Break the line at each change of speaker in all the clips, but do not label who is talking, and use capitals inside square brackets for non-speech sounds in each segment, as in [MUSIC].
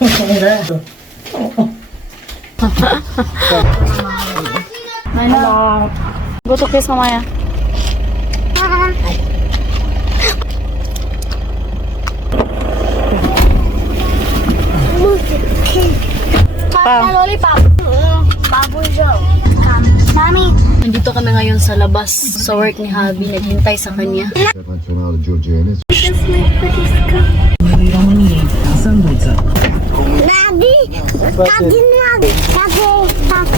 Ano? Go to kiss mamaya. Pa.
lollipop. Baboy Joe. Mommy.
Nandito kami ngayon sa labas sa work ni Habi. Naghintay sa kanya.
Internazionale Giorgione.
This is my pretty scarf. Daddy, Daddy. Daddy. Daddy,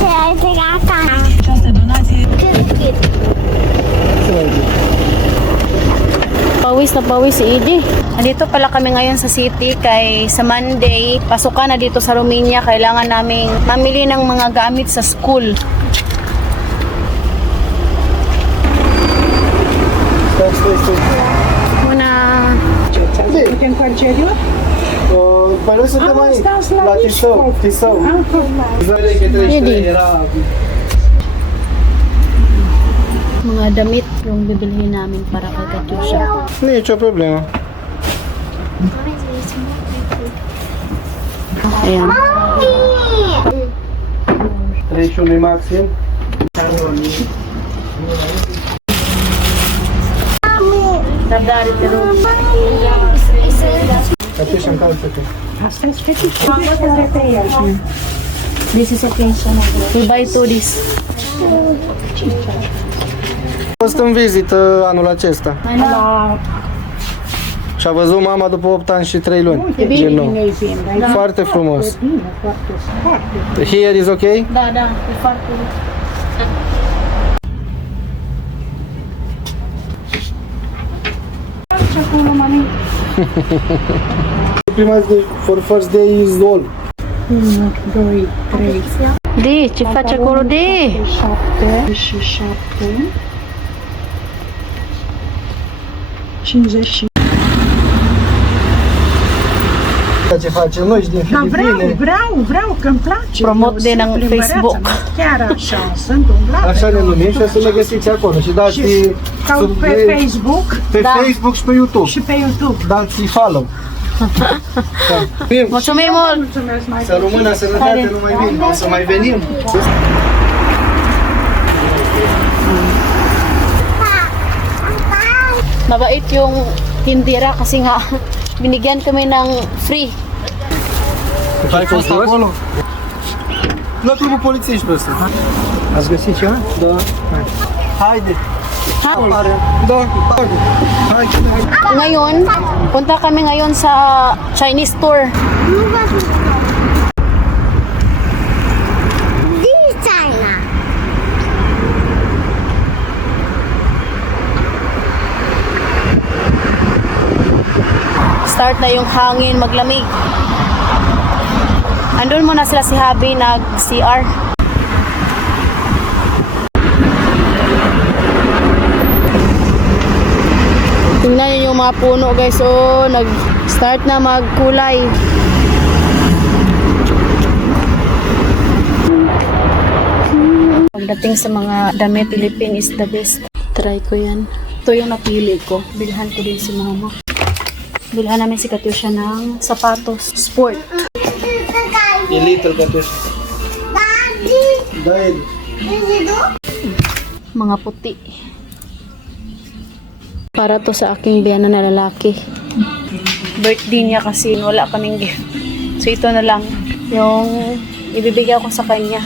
I think I can. Good.
Pawis na pawis si Edie. Nandito pala kami ngayon sa city kay sa Monday, pasukan na dito sa Romania. Kailangan naming mamili ng mga gamit sa school. Muna,
Păi suntem aici, la Tisău, Tisău.
Edie. Mga damit yung bibilihin namin para kay Katusha.
Nicio problemă.
Ayan.
31 maxim.
Dadari pero
Atunci am calță tu.
this is okay. We buy two this.
A fost în vizită anul acesta
Ano?
și a văzut mama după 8 ani și 3 luni. Din nou. Foarte frumos. Here is ok?
Da, da. E foarte [LAUGHS]
Prima zi, de- for first day is all.
Di, ce faci acolo, Di?
șapte și șapte. 50
Ceea ce facem noi și din
Dar vreau,
Filipine.
vreau, vreau, că îmi place.
Promote
Eu
din
sunt
ang
plimbăreață,
Facebook.
mă, Chiar așa, sunt umblată.
Așa ne numim și o să ne găsiți acolo și dați
Și pe Facebook
pe
Da.
Facebook și pe YouTube.
și pe YouTube.
Dați follow. Da. Bine,
Mulțumim mult!
Mulțumesc mai
Să rămână sănătate, nu mai vin. O să mai venim.
Mabait yung tindira kasi nga binigyan kami ng free.
Ai fost acolo? La clubul polițiști pe ăsta. Ați găsit ceva? Da. Hai. Haide. Hai.
Ngayon, punta kami ngayon sa Chinese store. Start na yung hangin maglamig. Andun muna sila si Habi nag-CR. Mga puno guys. Oh, nag-start na magkulay. Pagdating sa mga damit, Philippine is the best. Try ko yan. Ito yung napili ko. Bilhan ko din si mama. Bilhan namin si Katusha ng sapatos. Sport.
E little ka tu.
Daddy.
Dai.
Is it do?
Mga puti. Para to sa aking biyana na lalaki. Birthday niya kasi wala kaming gift. So ito na lang yung ibibigay ko sa kanya.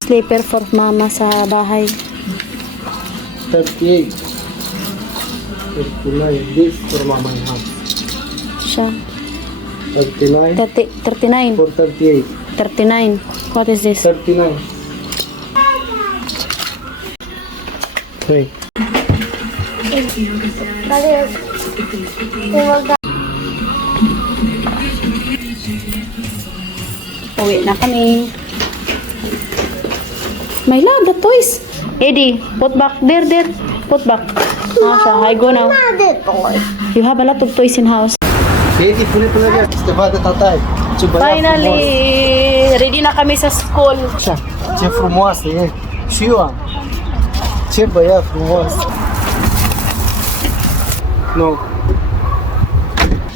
Sleeper for mama sa bahay.
38. 39. This for mama and half.
Siya.
39.
30, 39.
For 38.
39. What is this?
39. Wait.
Will go.
Uwi na kami. My love, the toys. Eddie, put back. There, there. Put back. Ah, siya. I go now. You have a lot of toys in house.
Să te vadă tatai. Ce băiat
Finally, ready na kami sa school.
frumos. Așa. Ce frumoasă e. Și eu am. Ce băiat frumos. No.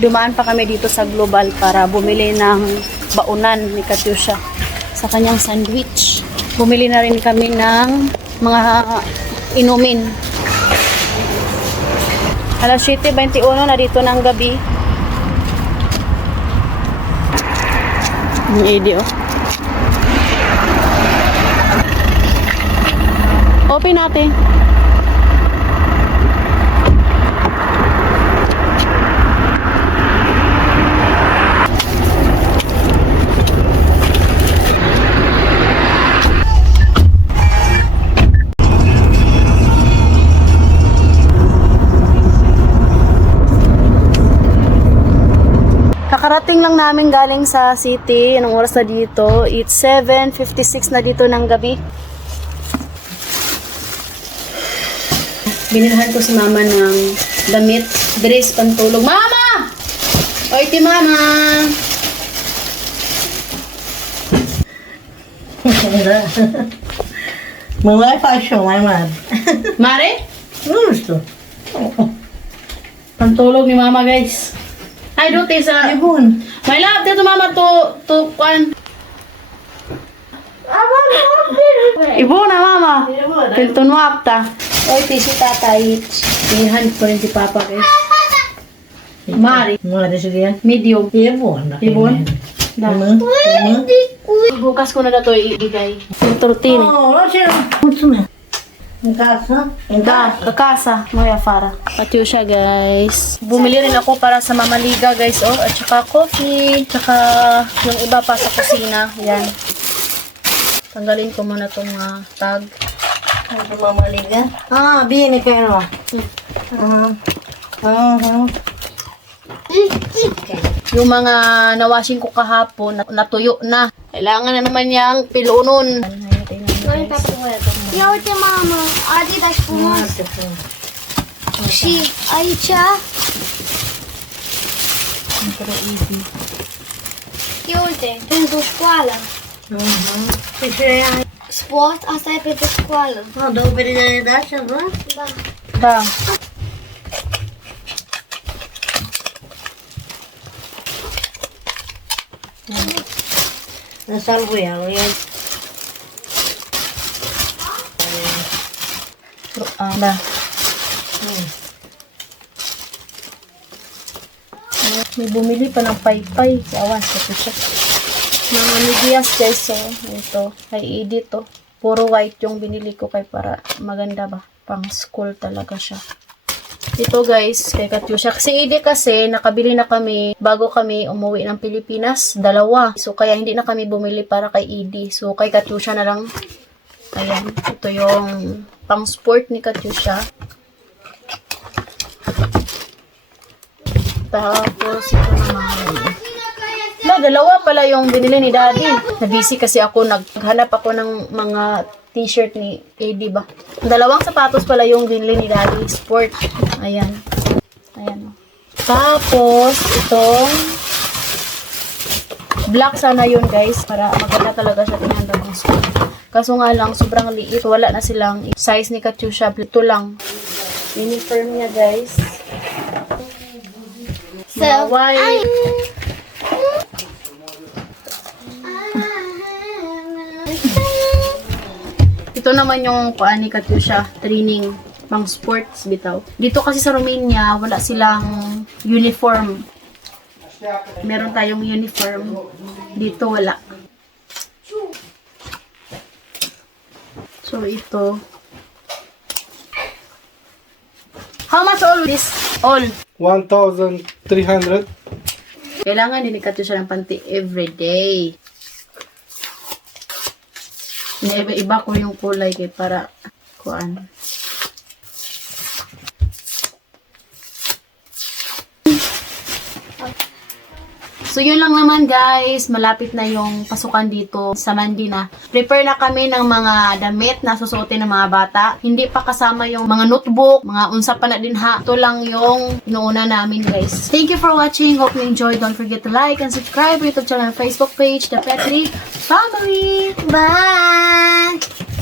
dumaan pa kami dito sa Global para bumili ng baunan ni Katyusha sa kanyang sandwich. Bumili na rin kami ng mga inumin. Alas 7.21 na dito ng gabi. Ang ED oh. Open natin. Galing sa city. Anong oras na dito? It's 7.56 na dito ng gabi. Binilhan ko si mama ng damit, dress, pantulog. Mama! Oy, ti mama!
Mamãe paixão, ai, mano.
Mare?
Justo.
Pantulog ni mama, guys. Ay, duty sa...
Bom.
My love, dito mama to, to, kwan. Ibo na mama. Piltunwap ta. Oy, ti si tatay. Binilhan ko rin si papa, guys. Mari,
é desse dia?
medium.
E é bom. né?
É bom? Da.
Mamãe? Mamãe?
Bukas ko na na to ibigay. Yung tortini.
Oh, lá tinha muito mesmo.
Da,
casa?
kakasa, Moya Farah. Katyusha, guys. Bumili rin ako para sa mamaliga, guys, oh. At saka coffee. Tsaka yung iba pa sa kusina. Yan. Tanggalin ko muna tong ah, tag.
Ada mama liga. Ah, bini kayak no. Ah. Ah, ah.
Yung mga nawashing ko kahapon, nat- natuyo na. Kailangan na naman niyang pilunon.
Я Ia uite, mamă, Adidas frumos. Foarte frumos. Și aici... Incredibil. Ia uite, pentru școală.
Uh-huh. Și.
Sport, asta e pentru școală.
A, două perechi de așa, nu?
Da.
Da.
Lăsa-l cu el,
Ah, da. May bumili pa ng paypay. Awan, sa siya. Mga medyas guys, so ito, kay Edith to. Puro white yung binili ko kay para maganda ba. Pang school talaga siya. Ito guys, kay Katyusha. Kasi Edith kasi, nakabili na kami bago kami umuwi ng Pilipinas. Dalawa. So kaya hindi na kami bumili para kay Edith. So kay Katyusha na lang. Ayan, ito yung pang sport ni Katyusha. Tapos, ito naman. Na, dalawa pala yung binili ni Daddy. Na-busy kasi ako, naghanap ako ng mga t-shirt ni AD ba. Dalawang sapatos pala yung binili ni Daddy. Sport. Ayan. Ayan. Tapos, itong black sana yun guys. Para maganda talaga siya tinanda ng school. Kaso nga lang, sobrang liit. Wala na silang size ni Katyusha. Ito lang. Uniform niya guys.
So,
Mga white. Ito naman yung kuan ni Katyusha, training pang sports bitaw. Dito kasi sa Romania, wala silang uniform. Meron tayong uniform. Dito wala. So ito. How much all this? All.
1,300.
Kailangan dinikat siya ng panty everyday. Iba-iba ko yung kulay kay para kuan. So yun lang naman guys, malapit na yung pasukan dito sa Mandina. Prepare na kami ng mga damit na susuotin ng mga bata. Hindi pa kasama yung mga notebook, mga unsa pa na din ha. Ito lang yung inuuna namin guys. Thank you for watching. Hope you enjoyed. Don't forget to like and subscribe to YouTube channel and Facebook page, The Petri Family.
Bye!